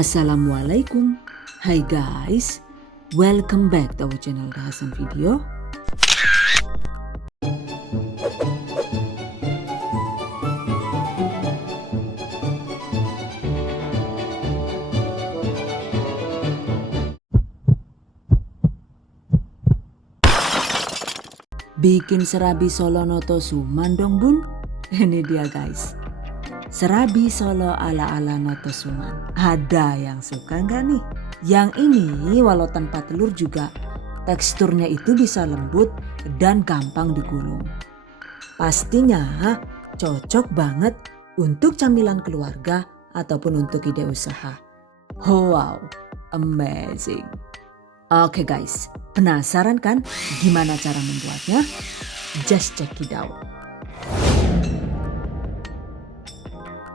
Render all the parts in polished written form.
Assalamualaikum. Hai guys, welcome back to our channel Hasan Video. Bikin serabi Solo Noto Suman dong bun. Ini dia guys, serabi Solo ala-ala Noto Suman. Ada yang suka nggak nih? Yang ini walau tanpa telur juga teksturnya itu bisa lembut dan gampang digulung. Pastinya cocok banget untuk camilan keluarga ataupun untuk ide usaha. Wow, amazing. Oke guys, penasaran kan gimana cara membuatnya? Just check it out.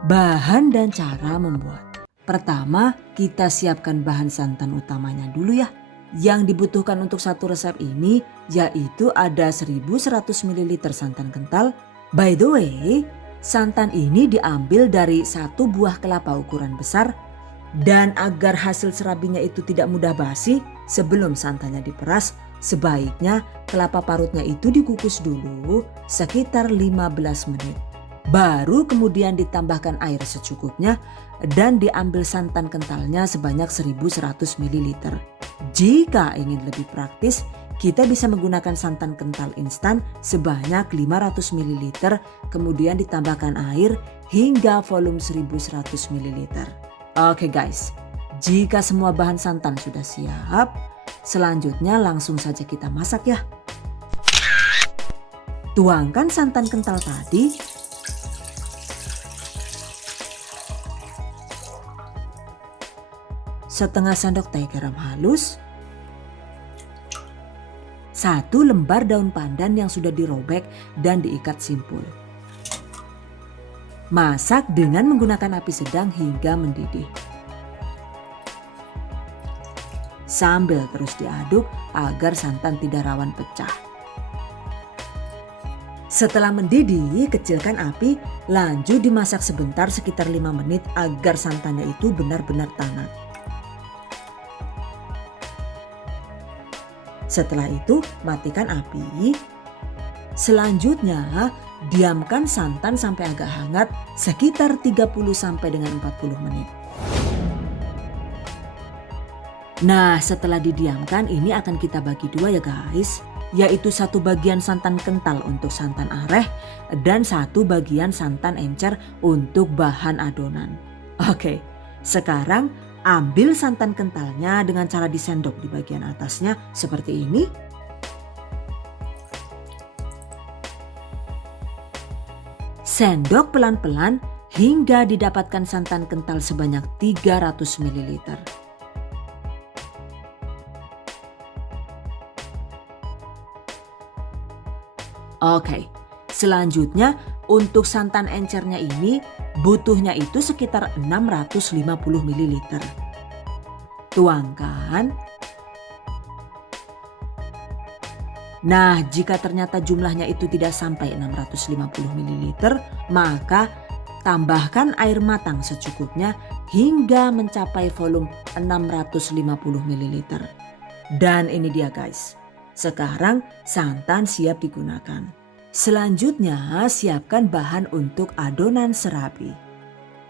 Bahan dan cara membuat. Pertama, kita siapkan bahan santan utamanya dulu ya. Yang dibutuhkan untuk satu resep ini yaitu ada 1100 ml santan kental. By the way, santan ini diambil dari satu buah kelapa ukuran besar. Dan agar hasil serabinya itu tidak mudah basi, sebelum santannya diperas, sebaiknya kelapa parutnya itu dikukus dulu sekitar 15 menit. Baru kemudian ditambahkan air secukupnya dan diambil santan kentalnya sebanyak 1100 ml. Jika ingin lebih praktis, kita bisa menggunakan santan kental instan sebanyak 500 ml, kemudian ditambahkan air hingga volume 1100 ml. Oke guys, jika semua bahan santan sudah siap, selanjutnya langsung saja kita masak ya. Tuangkan santan kental tadi. Setengah sendok teh garam halus. 1 lembar daun pandan yang sudah dirobek dan diikat simpul. Masak dengan menggunakan api sedang hingga mendidih. Sambil terus diaduk agar santan tidak rawan pecah. Setelah mendidih, kecilkan api, lanjut dimasak sebentar sekitar 5 menit agar santannya itu benar-benar tanak. Setelah itu, matikan api. Selanjutnya, diamkan santan sampai agak hangat sekitar 30 sampai dengan 40 menit. Nah, setelah didiamkan ini akan kita bagi dua ya guys, yaitu satu bagian santan kental untuk santan areh dan satu bagian santan encer untuk bahan adonan. Oke, sekarang ambil santan kentalnya dengan cara disendok di bagian atasnya seperti ini. Sendok pelan-pelan hingga didapatkan santan kental sebanyak 300 ml. Oke, selanjutnya untuk santan encernya ini butuhnya itu sekitar 650 ml. Tuangkan. Nah, jika ternyata jumlahnya itu tidak sampai 650 ml, maka tambahkan air matang secukupnya hingga mencapai volume 650 ml. Dan ini dia guys, sekarang santan siap digunakan. Selanjutnya siapkan bahan untuk adonan serabi.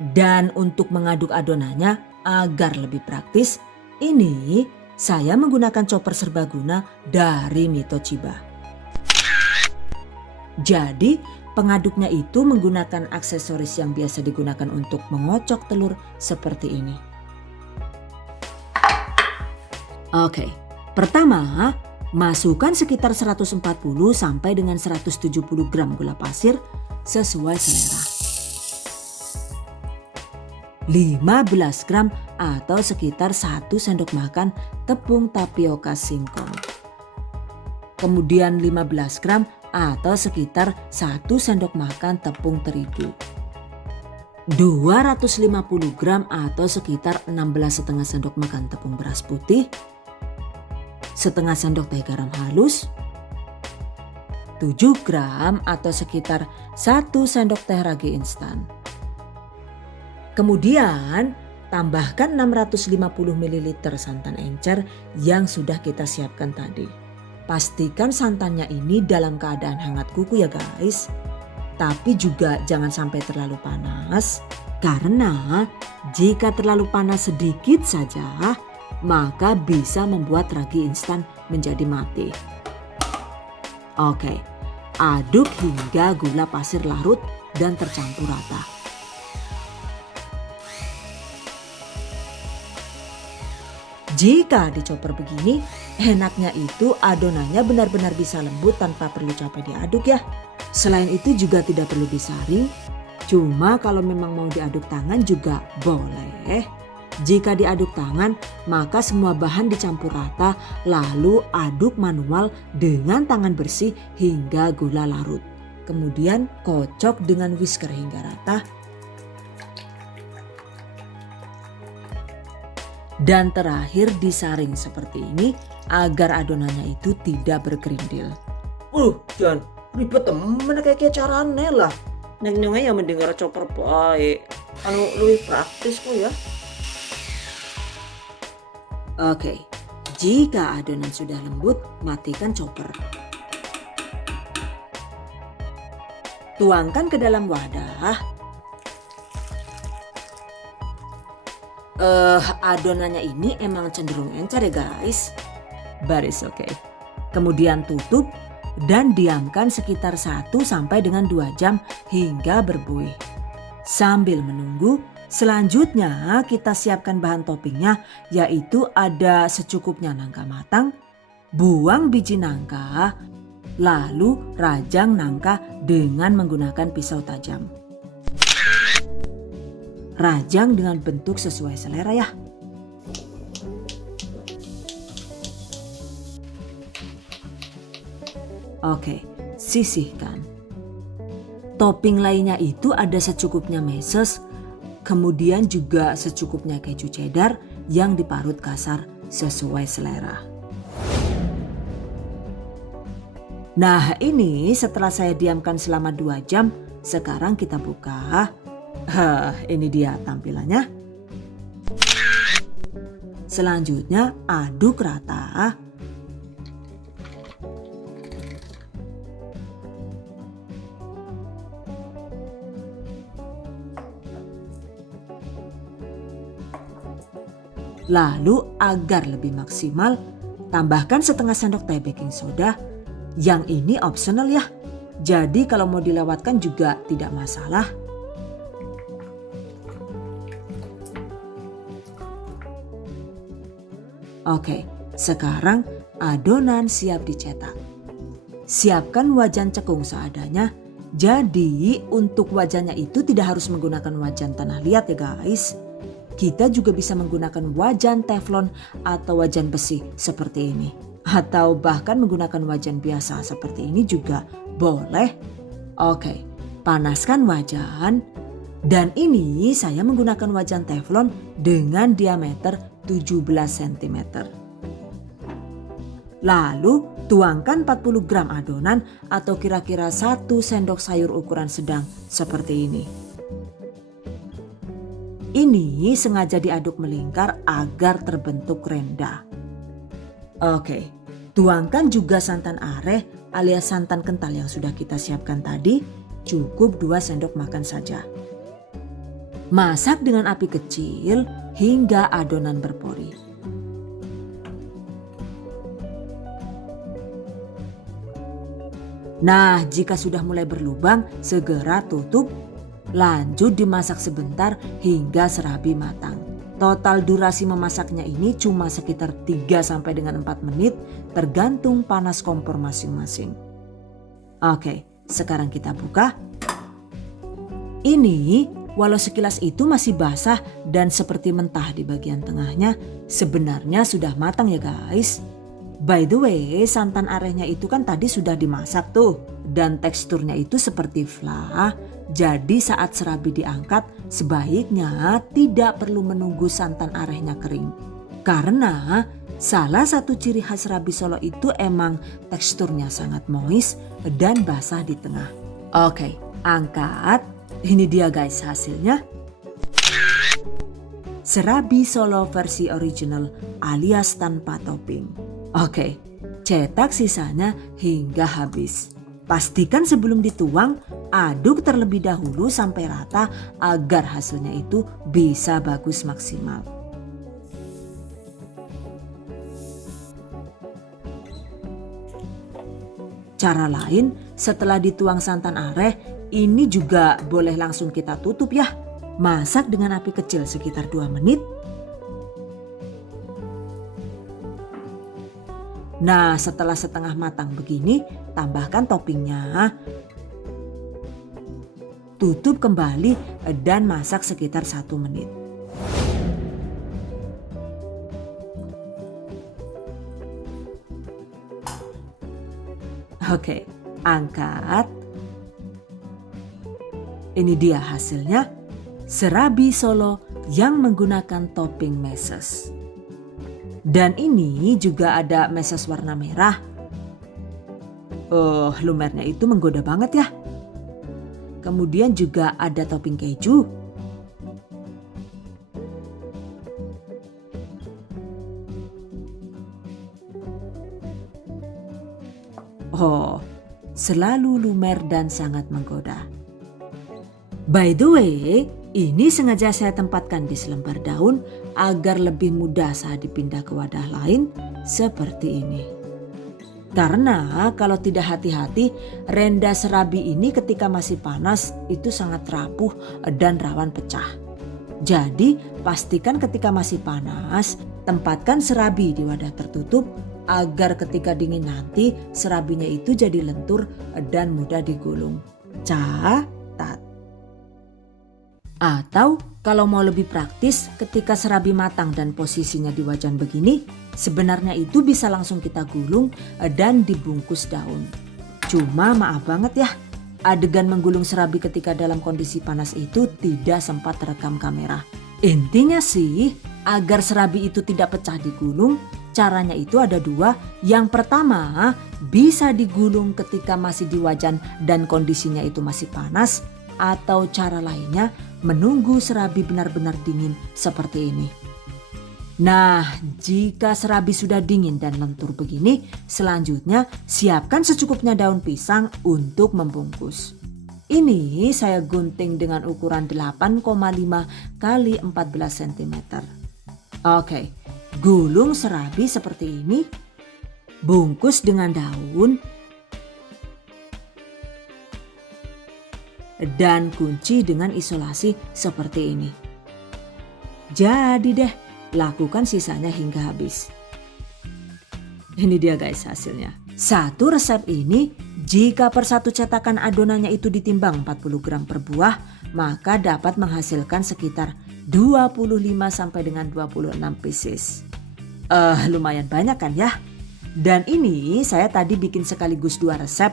Dan untuk mengaduk adonannya agar lebih praktis, ini saya menggunakan chopper serbaguna dari Mito Chiba. Jadi pengaduknya itu menggunakan aksesoris yang biasa digunakan untuk mengocok telur seperti ini. Oke, pertama masukkan sekitar 140 sampai dengan 170 gram gula pasir sesuai selera. 15 gram atau sekitar 1 sendok makan tepung tapioka singkong. Kemudian 15 gram atau sekitar 1 sendok makan tepung terigu. 250 gram atau sekitar 16,5 sendok makan tepung beras putih. Setengah sendok teh garam halus. 7 gram atau sekitar 1 sendok teh ragi instan. Kemudian tambahkan 650 ml santan encer yang sudah kita siapkan tadi. Pastikan santannya ini dalam keadaan hangat kuku ya guys. Tapi juga jangan sampai terlalu panas, karena jika terlalu panas sedikit saja maka bisa membuat ragi instan menjadi mati. Oke, aduk hingga gula pasir larut dan tercampur rata. Jika dicoper begini, enaknya itu adonannya benar-benar bisa lembut tanpa perlu capek diaduk ya. Selain itu juga tidak perlu disaring, cuma kalau memang mau diaduk tangan juga boleh. Jika diaduk tangan, maka semua bahan dicampur rata lalu aduk manual dengan tangan bersih hingga gula larut. Kemudian kocok dengan whisker hingga rata. Dan terakhir disaring seperti ini agar adonannya itu tidak berkerindil. Jangan ribet temen kayak carane lah. Neng nyongnya yang mendengar chopper baik. Anu lebih praktis kok ya. Oke, jika adonan sudah lembut, matikan chopper. Tuangkan ke dalam wadah. Adonannya ini emang cenderung encer ya guys. But it's okay. Kemudian tutup dan diamkan sekitar 1 sampai dengan 2 jam hingga berbuih. Sambil menunggu, selanjutnya kita siapkan bahan toppingnya, yaitu ada secukupnya nangka matang, buang biji nangka, lalu rajang nangka dengan menggunakan pisau tajam. Rajang dengan bentuk sesuai selera ya. Oke, sisihkan. Topping lainnya itu ada secukupnya meses, kemudian juga secukupnya keju cheddar yang diparut kasar sesuai selera. Nah ini setelah saya diamkan selama 2 jam, sekarang kita buka. Ini dia tampilannya. Selanjutnya aduk rata. Lalu agar lebih maksimal, tambahkan setengah sendok teh baking soda. Yang ini optional ya. Jadi kalau mau dilewatkan juga tidak masalah. Oke, sekarang adonan siap dicetak. Siapkan wajan cekung seadanya. Jadi untuk wajannya itu tidak harus menggunakan wajan tanah liat ya guys. Kita juga bisa menggunakan wajan teflon atau wajan besi seperti ini. Atau bahkan menggunakan wajan biasa seperti ini juga boleh. Oke, panaskan wajan. Dan ini saya menggunakan wajan teflon dengan diameter 17 cm. Lalu tuangkan 40 gram adonan atau kira-kira 1 sendok sayur ukuran sedang seperti ini. Ini sengaja diaduk melingkar agar terbentuk renda. Oke, tuangkan juga santan areh alias santan kental yang sudah kita siapkan tadi, cukup 2 sendok makan saja. Masak dengan api kecil hingga adonan berpori. Nah, jika sudah mulai berlubang, segera tutup. Lanjut dimasak sebentar hingga serabi matang. Total durasi memasaknya ini cuma sekitar 3 sampai dengan 4 menit tergantung panas kompor masing-masing. Oke, sekarang kita buka. Ini walau sekilas itu masih basah dan seperti mentah di bagian tengahnya, sebenarnya sudah matang ya guys. By the way, santan arehnya itu kan tadi sudah dimasak tuh dan teksturnya itu seperti fla. Jadi saat serabi diangkat sebaiknya tidak perlu menunggu santan arehnya kering. Karena salah satu ciri khas serabi Solo itu emang teksturnya sangat moist dan basah di tengah. Oke, angkat. Ini dia guys hasilnya. serabi Solo versi original alias tanpa topping. Oke, cetak sisanya hingga habis. Pastikan sebelum dituang, aduk terlebih dahulu sampai rata agar hasilnya itu bisa bagus maksimal. Cara lain, setelah dituang santan areh, ini juga boleh langsung kita tutup ya. Masak dengan api kecil sekitar 2 menit. Nah, setelah setengah matang begini, tambahkan toppingnya. Tutup kembali dan masak sekitar 1 menit. Oke, angkat. Ini dia hasilnya, serabi Solo yang menggunakan topping meses. Dan ini juga ada meses warna merah. Lumernya itu menggoda banget ya. Kemudian juga ada topping keju. Selalu lumer dan sangat menggoda. By the way, ini sengaja saya tempatkan di selembar daun agar lebih mudah saat dipindah ke wadah lain seperti ini. Karena kalau tidak hati-hati, renda serabi ini ketika masih panas itu sangat rapuh dan rawan pecah. Jadi pastikan ketika masih panas, tempatkan serabi di wadah tertutup agar ketika dingin nanti serabinya itu jadi lentur dan mudah digulung. Catat. Atau kalau mau lebih praktis, ketika serabi matang dan posisinya di wajan begini, sebenarnya itu bisa langsung kita gulung dan dibungkus daun. Cuma maaf banget ya, adegan menggulung serabi ketika dalam kondisi panas itu tidak sempat terekam kamera. Intinya sih, agar serabi itu tidak pecah digulung, caranya itu ada 2. Yang pertama, bisa digulung ketika masih di wajan dan kondisinya itu masih panas. Atau cara lainnya, menunggu serabi benar-benar dingin seperti ini. Nah, jika serabi sudah dingin dan lentur begini, selanjutnya siapkan secukupnya daun pisang untuk membungkus. Ini saya gunting dengan ukuran 8,5 x 14 cm. Oke, gulung serabi seperti ini, bungkus dengan daun, dan kunci dengan isolasi seperti ini. Jadi deh, lakukan sisanya hingga habis. Ini dia guys hasilnya. Satu resep ini, jika per satu cetakan adonannya itu ditimbang 40 gram per buah, maka dapat menghasilkan sekitar 25 sampai dengan 26 pieces. Lumayan banyak kan ya? Dan ini saya tadi bikin sekaligus 2 resep.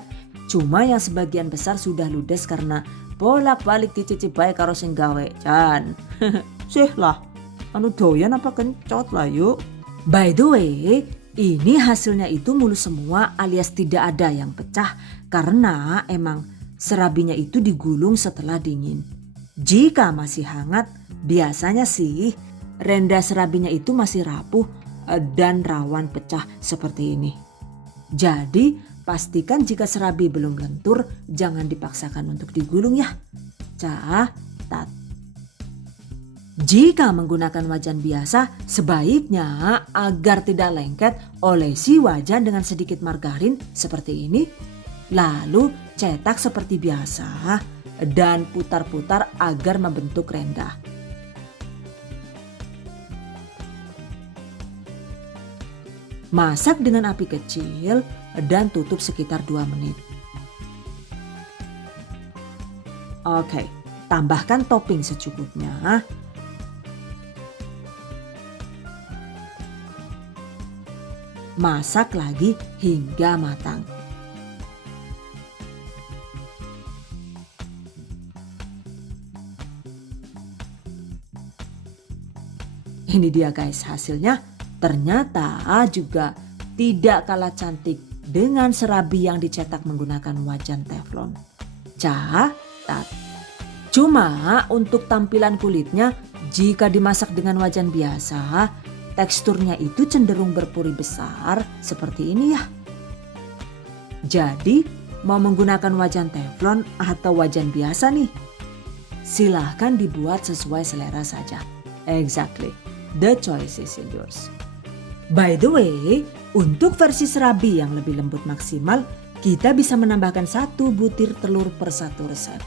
Cuma yang sebagian besar sudah ludes karena bolak-balik dicicip bae karo sing gawe. Jan. Sih lah. Anu doyan apa kencot lah yuk. By the way, ini hasilnya itu mulus semua alias tidak ada yang pecah karena emang serabinya itu digulung setelah dingin. Jika masih hangat, biasanya sih renda serabinya itu masih rapuh dan rawan pecah seperti ini. Jadi pastikan jika serabi belum lentur, jangan dipaksakan untuk digulung ya. Catat. Jika menggunakan wajan biasa, sebaiknya agar tidak lengket, olesi wajan dengan sedikit margarin seperti ini. Lalu cetak seperti biasa dan putar-putar agar membentuk renda. Masak dengan api kecil dan tutup sekitar 2 menit. Oke, tambahkan topping secukupnya. Masak lagi hingga matang. Ini dia guys hasilnya. Ternyata juga tidak kalah cantik dengan serabi yang dicetak menggunakan wajan teflon. Catat. Cuma untuk tampilan kulitnya Jika dimasak dengan wajan biasa, teksturnya itu cenderung berpuri besar seperti ini ya. Jadi mau menggunakan wajan teflon atau wajan biasa nih? Silahkan dibuat sesuai selera saja. Exactly, the choice is yours. By the way, untuk versi serabi yang lebih lembut maksimal, kita bisa menambahkan 1 butir telur per 1 resep.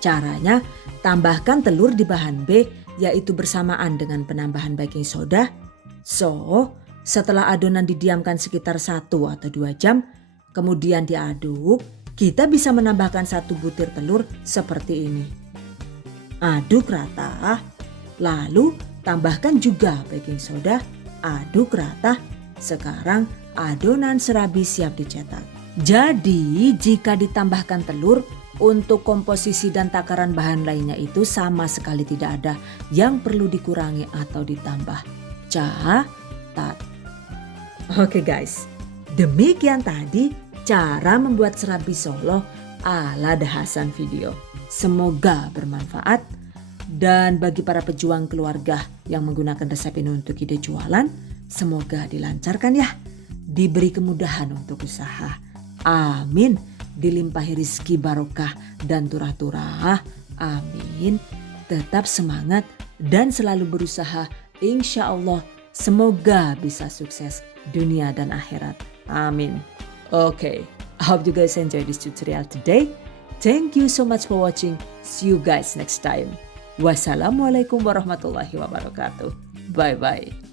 Caranya, tambahkan telur di bahan B, yaitu bersamaan dengan penambahan baking soda. So, setelah adonan didiamkan sekitar 1 atau 2 jam, kemudian diaduk, kita bisa menambahkan 1 butir telur seperti ini. Aduk rata, lalu tambahkan juga baking soda, aduk rata. Sekarang adonan serabi siap dicetak. Jadi jika ditambahkan telur, untuk komposisi dan takaran bahan lainnya itu sama sekali tidak ada yang perlu dikurangi atau ditambah. Catat. Oke guys, demikian tadi cara membuat serabi Solo ala The Hasan Video. Semoga bermanfaat. Dan bagi para pejuang keluarga yang menggunakan resep ini untuk ide jualan, semoga dilancarkan ya. Diberi kemudahan untuk usaha. Amin. Dilimpahi rizki barokah dan turah-turah. Amin. Tetap semangat dan selalu berusaha. Insya Allah semoga bisa sukses dunia dan akhirat. Amin. Okay, I hope you guys enjoy this tutorial today. Thank you so much for watching. See you guys next time. Wassalamualaikum warahmatullahi wabarakatuh. Bye-bye.